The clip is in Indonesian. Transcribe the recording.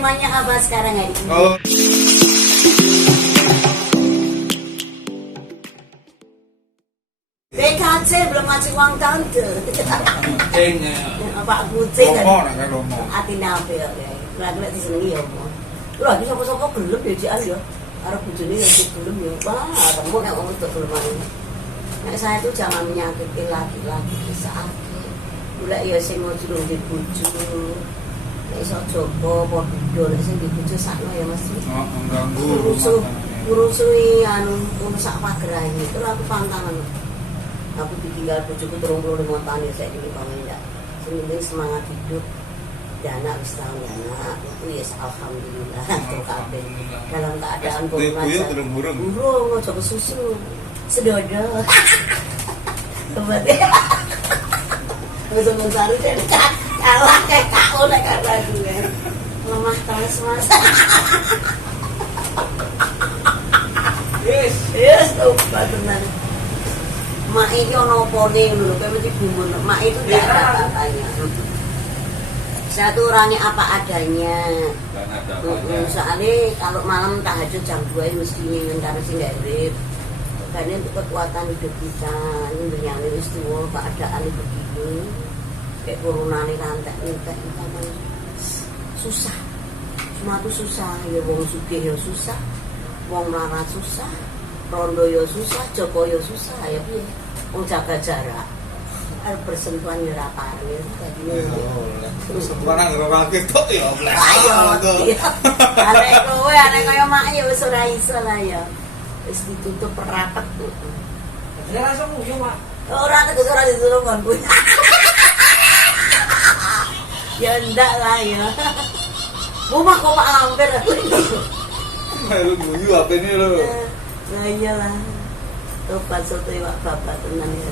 temanya apa sekarang hari ini? Oh. BKC belum ngasih uang tante. Kucingnya. Pak kucing kan. Romo nek romo. Atine apik ya. Lagi disenengi ya. Lagi sapa-sapa gelem ya Cik ya. Arep bojone ya gelem ya. Wah, remo nek wong itu gelem ae. Nek saya itu jangan menyakiti laki-laki saat golek ya sing mau durung dibojo. Nek iso jopo apa bidho nek sing dibojo sakno ya Mas. Oh, mengganggu. Ngurusui anu sak pagrahe itu aku pantangan. Aku ditinggal bojoku 35 tahun ya saiki iki enggak. Sing penting semangat hidup. Dana wis tahun dana itu ya alhamdulillah terus kabeh. Dalam keadaan burung aja. Burung aja kesusu. Sedodo. Kemudian ngomong sari deh kalah kayak kau nek kata gue lemah terus Mas. Yes, obat tenan. Mak ini ono opone lho, kayak mesti bumbun. Mak itu enggak ada katanya. Saya tuh orangnya apa adanya. Soalnya kalau malam tahajud jam 2 mesti nyentar sing gak urip. Karena untuk kekuatan hidup kita, ini yang wis tuwa keadaan begini. Kayak coronane rantek entek kita susah. Semua itu susah, ya wong sugih ya susah. Wong melarat susah, rondo ya susah, Joko ya susah, ya piye? Wong jaga jarak. Bersentuhan ya ora pareng tadi. Bersentuhan nang ora ketok ya. Ayo. Arek kowe arek kaya mak ya wis ora iso lah ya. Wis ditutup rapat tuh. Jadi langsung nguyu, Mak. Ora ditutup kon kuwi. Ya ndak lah ya. Mau mah kok Pak Lampir aku ini. Lu nguyu apa ini lo? Nah iyalah. Tobat soto iwak bapak tenan ya.